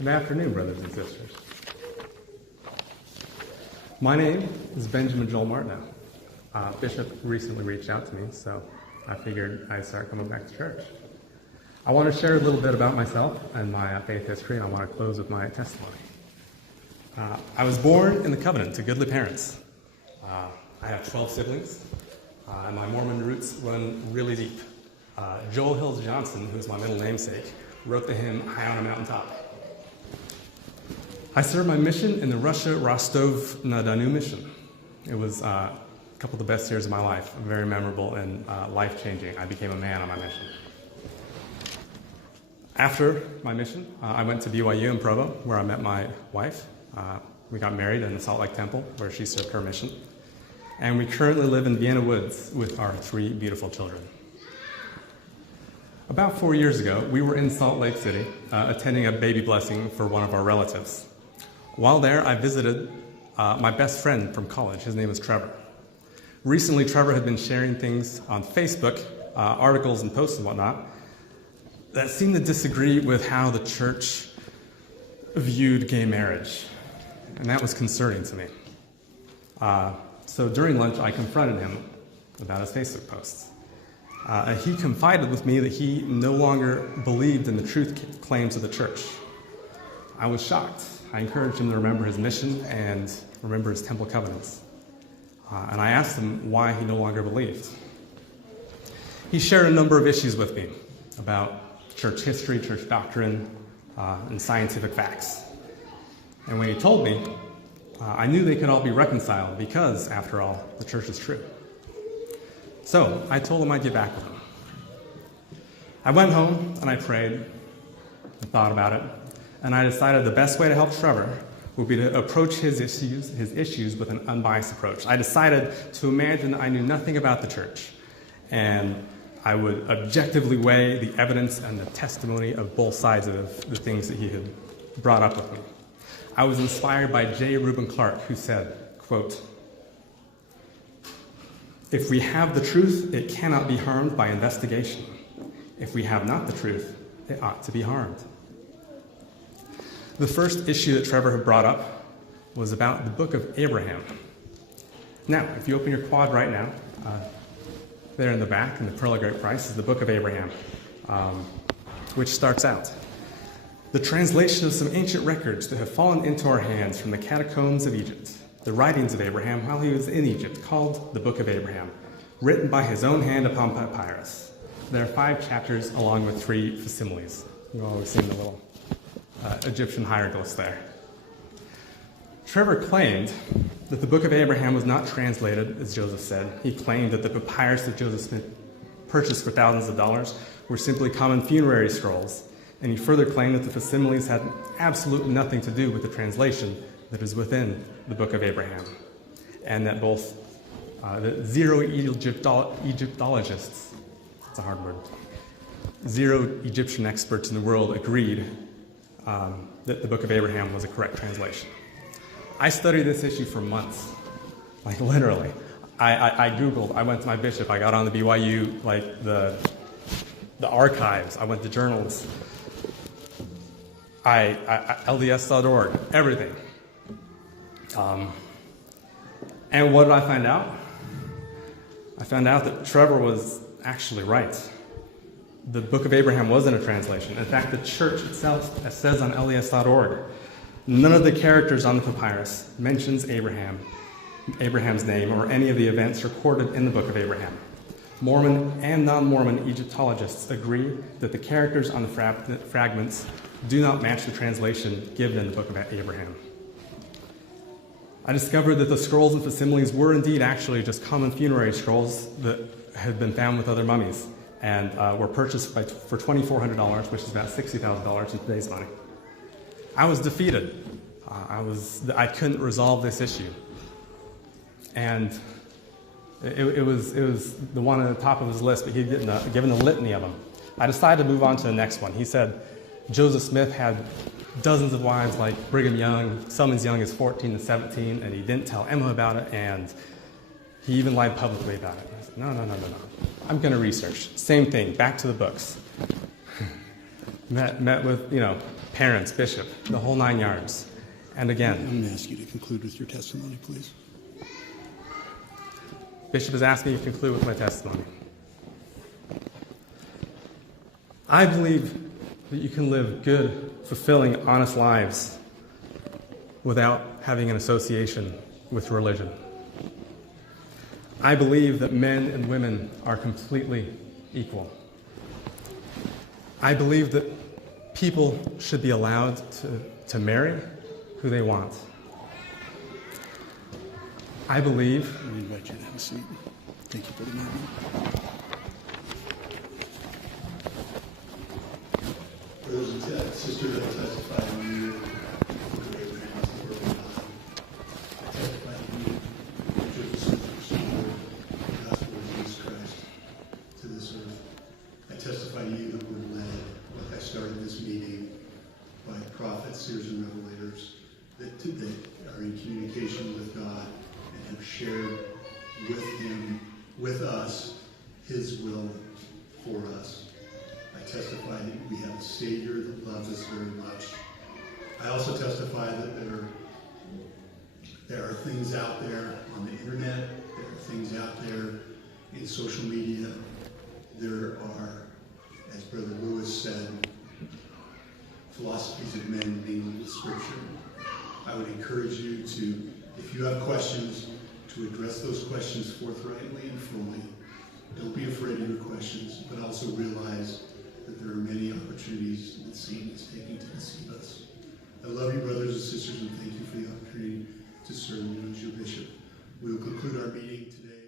Good afternoon, brothers and sisters. My name is Benjamin Joel Martineau. Bishop recently reached out to me, so I figured I'd start coming back to church. I want to share a little bit about myself and my faith history, and I want to close with my testimony. I was born in the covenant to goodly parents. I have 12 siblings, and my Mormon roots run really deep. Joel Hills Johnson, who's my middle namesake, wrote the hymn High on a Mountaintop. I served my mission in the Russia Rostov-na-Donu mission. It was a couple of the best years of my life, very memorable and life-changing. I became a man on my mission. After my mission, I went to BYU in Provo, where I met my wife. We got married in the Salt Lake Temple, where she served her mission. And we currently live in Vienna Woods with our 3 beautiful children. About 4 years ago, we were in Salt Lake City, attending a baby blessing for one of our relatives. While there, I visited my best friend from college. His name is Trevor. Recently, Trevor had been sharing things on Facebook, articles and posts and whatnot, that seemed to disagree with how the church viewed gay marriage. And that was concerning to me. So during lunch, I confronted him about his Facebook posts. He confided with me that he no longer believed in the truth claims of the church. I was shocked. I encouraged him to remember his mission and remember his temple covenants. And I asked him why he no longer believed. He shared a number of issues with me about church history, church doctrine, and scientific facts. And when he told me, I knew they could all be reconciled because, after all, the church is true. So I told him I'd get back with him. I went home and I prayed and thought about it. And I decided the best way to help Trevor would be to approach his issues with an unbiased approach. I decided to imagine that I knew nothing about the church, and I would objectively weigh the evidence and the testimony of both sides of the things that he had brought up with me. I was inspired by J. Reuben Clark, who said, quote, "If we have the truth, it cannot be harmed by investigation. If we have not the truth, it ought to be harmed." The first issue that Trevor had brought up was about the book of Abraham. Now, if you open your quad right now, there in the back in the Pearl of Great Price is the book of Abraham, which starts out, "The translation of some ancient records that have fallen into our hands from the catacombs of Egypt, the writings of Abraham while he was in Egypt, called the Book of Abraham, written by his own hand upon papyrus. There are 5 chapters along with 3 facsimiles." You've always seen the little Egyptian hieroglyphs there. Trevor claimed that the Book of Abraham was not translated, as Joseph said. He claimed that the papyrus that Joseph Smith purchased for thousands of dollars were simply common funerary scrolls. And he further claimed that the facsimiles had absolutely nothing to do with the translation that is within the Book of Abraham. And that both the zero Egyptologists, it's a hard word, 0 Egyptian experts in the world agreed that the Book of Abraham was a correct translation. I studied this issue for months, like literally. I Googled, I went to my bishop, I got on the BYU, like the archives, I went to journals, LDS.org, everything. And what did I find out? I found out that Trevor was actually right. The Book of Abraham wasn't a translation. In fact, the church itself, as says on LDS.org, none of the characters on the papyrus mentions Abraham's name, or any of the events recorded in the Book of Abraham. Mormon and non-Mormon Egyptologists agree that the characters on the fragments do not match the translation given in the Book of Abraham. I discovered that the scrolls and facsimiles were indeed actually just common funerary scrolls that had been found with other mummies, and were purchased for $2,400, which is about $60,000 in today's money. I was defeated. I couldn't resolve this issue. And it was the one at the top of his list, but he'd given a litany of them. I decided to move on to the next one. He said Joseph Smith had dozens of wives like Brigham Young, some as young as 14 and 17, and he didn't tell Emma about it, and he even lied publicly about it. I said, no. I'm going to research. Same thing, back to the books. met with, parents, Bishop, the whole 9 yards. And again, I'm going to ask you to conclude with your testimony, please. Bishop has asked me to conclude with my testimony. I believe that you can live good, fulfilling, honest lives without having an association with religion. I believe that men and women are completely equal. I believe that people should be allowed to marry who they want. I believe... I invite you to have a seat. Thank you for the moment. Brothers and sisters, I testify to you, the great man is the word of God. I testify to you, which are the scriptures of the gospel of Jesus Christ to this earth. I testify to you that we're led, like I started this meeting, by prophets, seers, and revelators that are in communication with God and have shared with Him, with us, His will for us. I testify that we have a Savior that loves us very much. I also testify that there are things out there on the internet, there are things out there in social media, there are, as Brother Lewis said, philosophies of men mingled with Scripture. I would encourage you to, if you have questions, to address those questions forthrightly and fully. Don't be afraid of your questions, but also realize that there are many opportunities that Satan is taking to deceive us. I love you, brothers and sisters, and thank you for the opportunity to serve you as your bishop. We will conclude our meeting today.